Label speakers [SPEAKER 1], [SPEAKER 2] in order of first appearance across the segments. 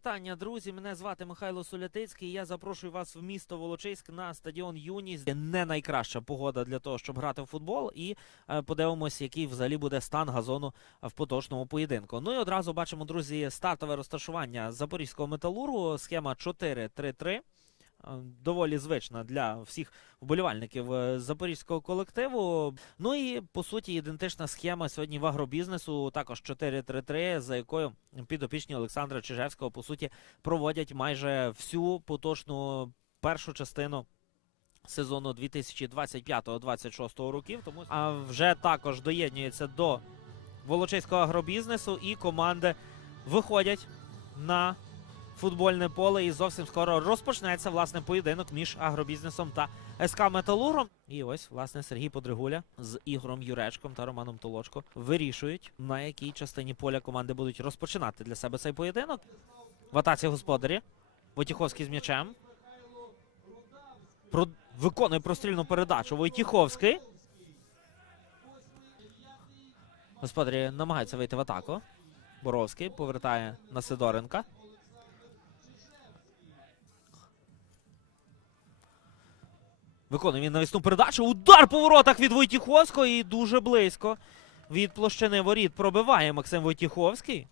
[SPEAKER 1] Вітання, друзі. Мене звати Михайло Сулятицький. Я запрошую вас в місто Волочиськ на стадіон Юніс. Не найкраща погода для того, щоб грати в футбол. І е, подивимось, який взагалі буде стан газону в поточному поєдинку. Ну і одразу бачимо, друзі, стартове розташування запорізького металургу. Схема 4-3-3. Е, Доволі звична для всіх вболівальників е, запорізького колективу. Ну і по суті ідентична схема сьогодні в агробізнесу, також 4-3-3, за якою підопічні Олександра Чижевського по суті проводять майже всю поточну першу частину. Сезону 2025-26 років, тому а вже також доєднується до волочиського агробізнесу, і команди виходять на футбольне поле. І зовсім скоро розпочнеться власне поєдинок між агробізнесом та СК Металургом. І ось власне Сергій Подригуля з Ігорем Юречком та Романом Толочко вирішують, на якій частині поля команди будуть розпочинати для себе цей поєдинок. В атаці господарі. Войтіховський з м'ячем. Про... Виконує прострільну передачу. Войтіховський. Господарі намагаються вийти в атаку. Боровський повертає на Сидоренка. Виконує він навісну передачу. Удар по воротах від Войтіховського і дуже близько. Від площини воріт пробиває Максим Войтіховський.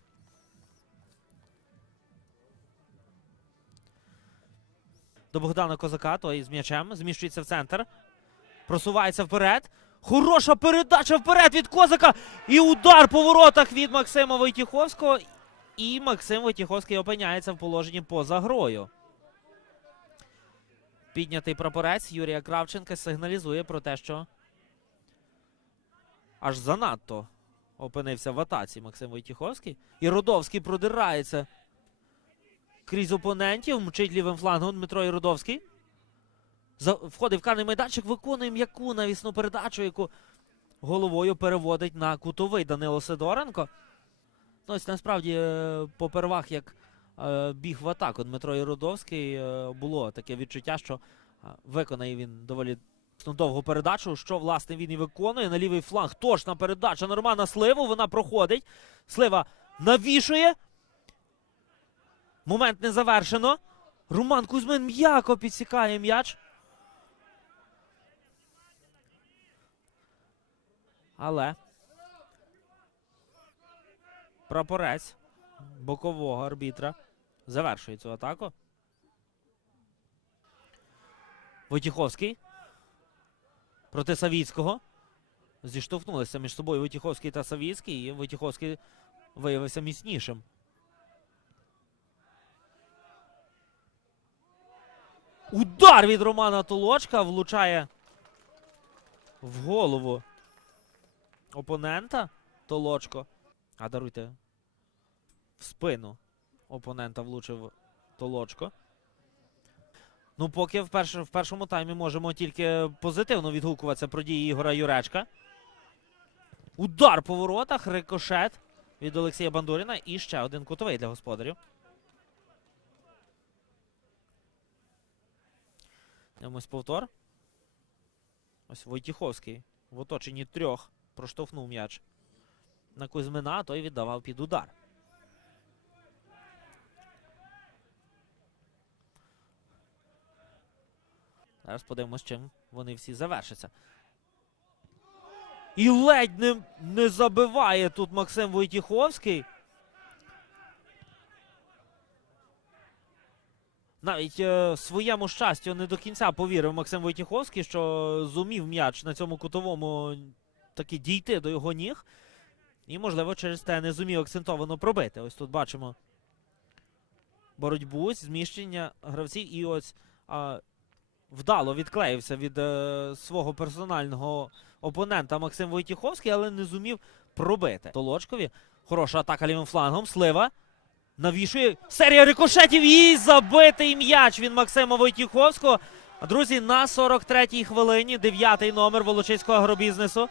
[SPEAKER 1] До Богдана Козака, той з м'ячем, зміщується в центр. Просувається вперед. Хороша передача вперед від Козака. І удар по воротах від Максима Войтіховського. І Максим Войтіховський опиняється в положенні поза грою. Піднятий прапорець Юрія Кравченка сигналізує про те, що аж занадто опинився в атаці Максим Войтіховський. І Рудовський продирається крізь опонентів, мчить лівим флангом Дмитро Іродовський. Входить в карний майданчик, виконує м'яку навісну передачу, яку головою переводить на кутовий Данило Сидоренко. Ну, ось насправді е, попервах, як біг в атаку Дмитро Іродовський, е, було таке відчуття, що е, виконає він доволі довгу передачу, що власне він і виконує на лівий фланг. Точна передача на Романа Сливу. Вона проходить. Слива навішує. Момент не завершено. Роман Кузьмин м'яко підсікає м'яч. Але прапорець бокового арбітра завершує цю атаку. Войтіховський проти Савіцького. Зіштовхнулися між собою Войтіховський та Савіцький, і Войтіховський виявився міцнішим. Удар від Романа Толочка влучає в голову опонента Толочко. А даруйте. В спину опонента влучив Толочко. Ну, поки в, перш, в першому таймі можемо тільки позитивно відгукуватися про дії Ігора Юречка. Удар по воротах, рикошет від Олексія Бандуріна. І ще один кутовий для господарів. Дивимось повтор. Ось Войтіховський в оточенні трьох проштовхнув м'яч на Кузьмина, той віддавав під удар. Зараз подивимось, чим вони всі завершаться. І ледь не, не забиває тут Максим Войтіховський. Навіть е, своєму щастю не до кінця повірив Максим Войтіховський, що зумів м'яч на цьому кутовому таки дійти до його ніг. І, можливо, через те не зумів акцентовано пробити. Ось тут бачимо боротьбу, зміщення гравців. І ось а, вдало відклеївся від е, свого персонального опонента Максим Войтіховський, але не зумів пробити. Толочкові. Хороша атака лівим флангом. Слива. Навішує серія рикошетів і забитий м'яч від Максима Войтіховського. Друзі, на 43-й хвилині, дев'ятий номер Волочиського агробізнесу.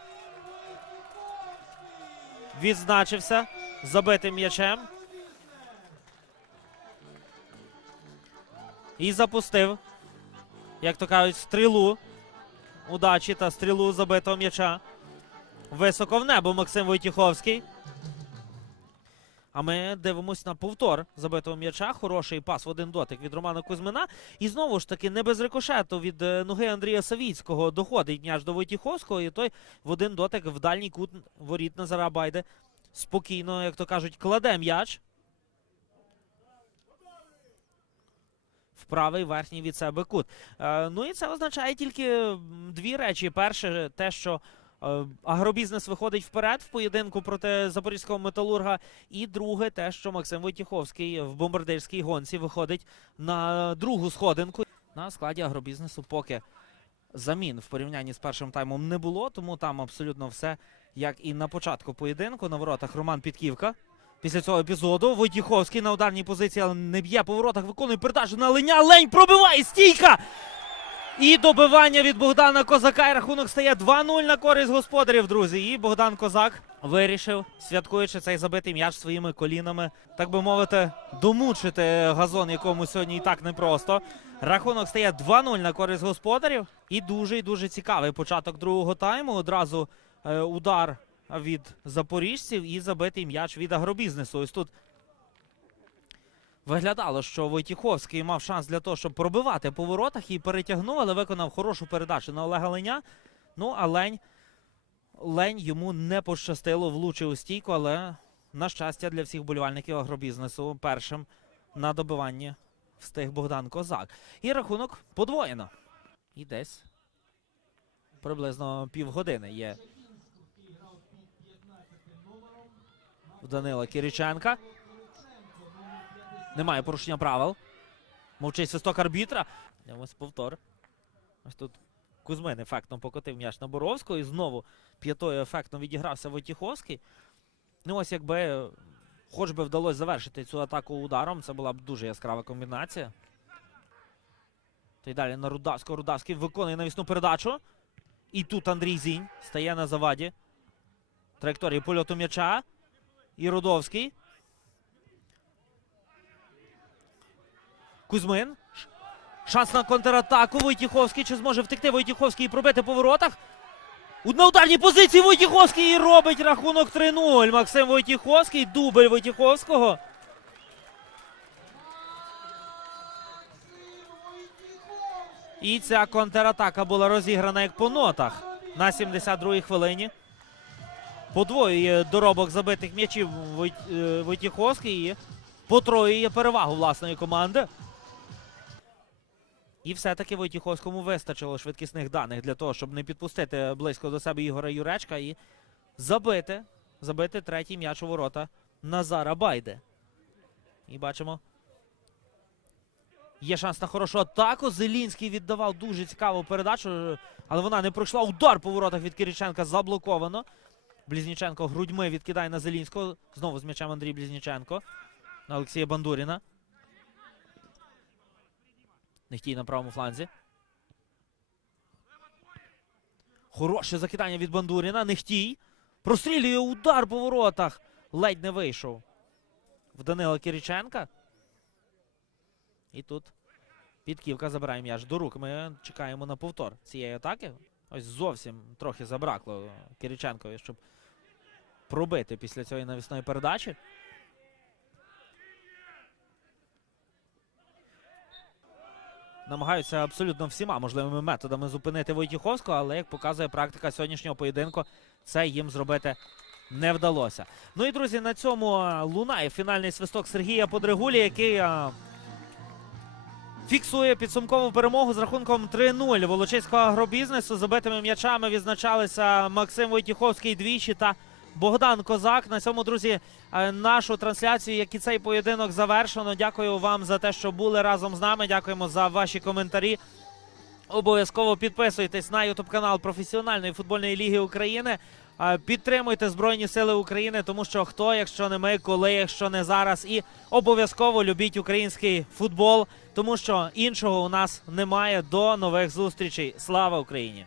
[SPEAKER 1] Відзначився забитим м'ячем. І запустив, як то кажуть, стрілу удачі та стрілу забитого м'яча. Високо в небо Максим Войтіховський. А ми дивимось на повтор забитого м'яча. Хороший пас в один дотик від Романа Кузьмина. І знову ж таки, не без рикошету від е, ноги Андрія Савіцького доходить м'яч до Войтіховського. І той в один дотик в дальній кут воріт Назара Байде спокійно, як то кажуть, кладе м'яч. В правий верхній від себе кут. Е, ну і це означає тільки дві речі. Перше, те, що е, агробізнес виходить вперед в поєдинку проти запорізького металурга. І друге, те, що Максим Войтіховський в бомбардирській гонці виходить на другу сходинку. На складі агробізнесу поки замін в порівнянні з першим таймом не було, тому там абсолютно все як і на початку поєдинку. На воротах Роман Підківка. Після цього епізоду Войтіховський на ударній позиції, але не б'є по воротах, виконує передачу на Леня. Лень пробиває стійка! І добивання від Богдана Козака. І рахунок стає 2-0 на користь господарів, друзі. І Богдан Козак вирішив, святкуючи цей забитий м'яч своїми колінами, так би мовити, домучити газон, якому сьогодні і так непросто. Рахунок стає 2-0 на користь господарів. І дуже і дуже цікавий початок другого тайму. Одразу е, удар від запоріжців і забитий м'яч від агробізнесу. Ось тут виглядало, що Войтіховський мав шанс для того, щоб пробивати по воротах і перетягнув, але виконав хорошу передачу на Олега Леня. Ну, а Лень, Лень йому не пощастило, влучив у стійку, але на щастя для всіх болівальників агробізнесу першим на добиванні встиг Богдан Козак. І рахунок подвоєно. І десь приблизно півгодини є в Данила Кириченка. Немає порушення правил. Мовчить свисток арбітра. Ось повтор. Ось тут Кузьмин ефектно покотив м'яч на Боровського. І знову п'ятою ефектно відігрався Войтіховський. Ну ось якби хоч би вдалося завершити цю атаку ударом, це була б дуже яскрава комбінація. Та й далі на Рудавського. Рудавський виконує навісну передачу. І тут Андрій Зінь стає на заваді. Траєкторії польоту м'яча. І Рудовський. Кузьмин. Шанс на контратаку. Войтіховський. Чи зможе втекти Войтіховський і пробити по воротах? На ударній позиції Войтіховський і робить рахунок 3-0. Максим Войтіховський. Дубль Войтіховського. І ця контратака була розіграна як по нотах на 72-й хвилині. Подвоює доробок забитих м'ячів е, Войтіховський і потроює перевагу власної команди. І все-таки Войтіховському вистачило швидкісних даних для того, щоб не підпустити близько до себе Ігора Юречка і забити, забити третій м'яч у ворота Назара Байде. І бачимо. Є шанс на хорошу атаку. Зелінський віддавав дуже цікаву передачу, але вона не пройшла. Удар по воротах від Кириченка заблоковано. Близніченко грудьми відкидає на Зелінського. Знову з м'ячем Андрій Близніченко. На Олексія Бандуріна. Нехтій на правому фланзі. Хороше закидання від Бандуріна. Нехтій. Прострілює удар по воротах. Ледь не вийшов. В Данила Кириченка. І тут Підківка забирає м'яч до рук. Ми чекаємо на повтор цієї атаки. Ось зовсім трохи забракло Кириченкові, щоб пробити після цієї навісної передачі. Намагаються абсолютно всіма можливими методами зупинити Войтіховського, але як показує практика сьогоднішнього поєдинку, це їм зробити не вдалося. Ну і друзі, на цьому лунає фінальний свисток Сергія Подригулі, який фіксує підсумкову перемогу з рахунком 3-0 Волочиського агробізнесу. Забитими м'ячами відзначалися Максим Войтіховський двічі та Богдан Козак. На цьому, друзі, е, нашу трансляцію, як і цей поєдинок, завершено. Дякую вам за те, що були разом з нами. Дякуємо за ваші коментарі. Обов'язково підписуйтесь на ютуб канал професіональної футбольної ліги України. Е, Підтримуйте Збройні Сили України, тому що хто, якщо не ми, коли, якщо не зараз, і обов'язково любіть український футбол, тому що іншого у нас немає. До нових зустрічей. Слава Україні!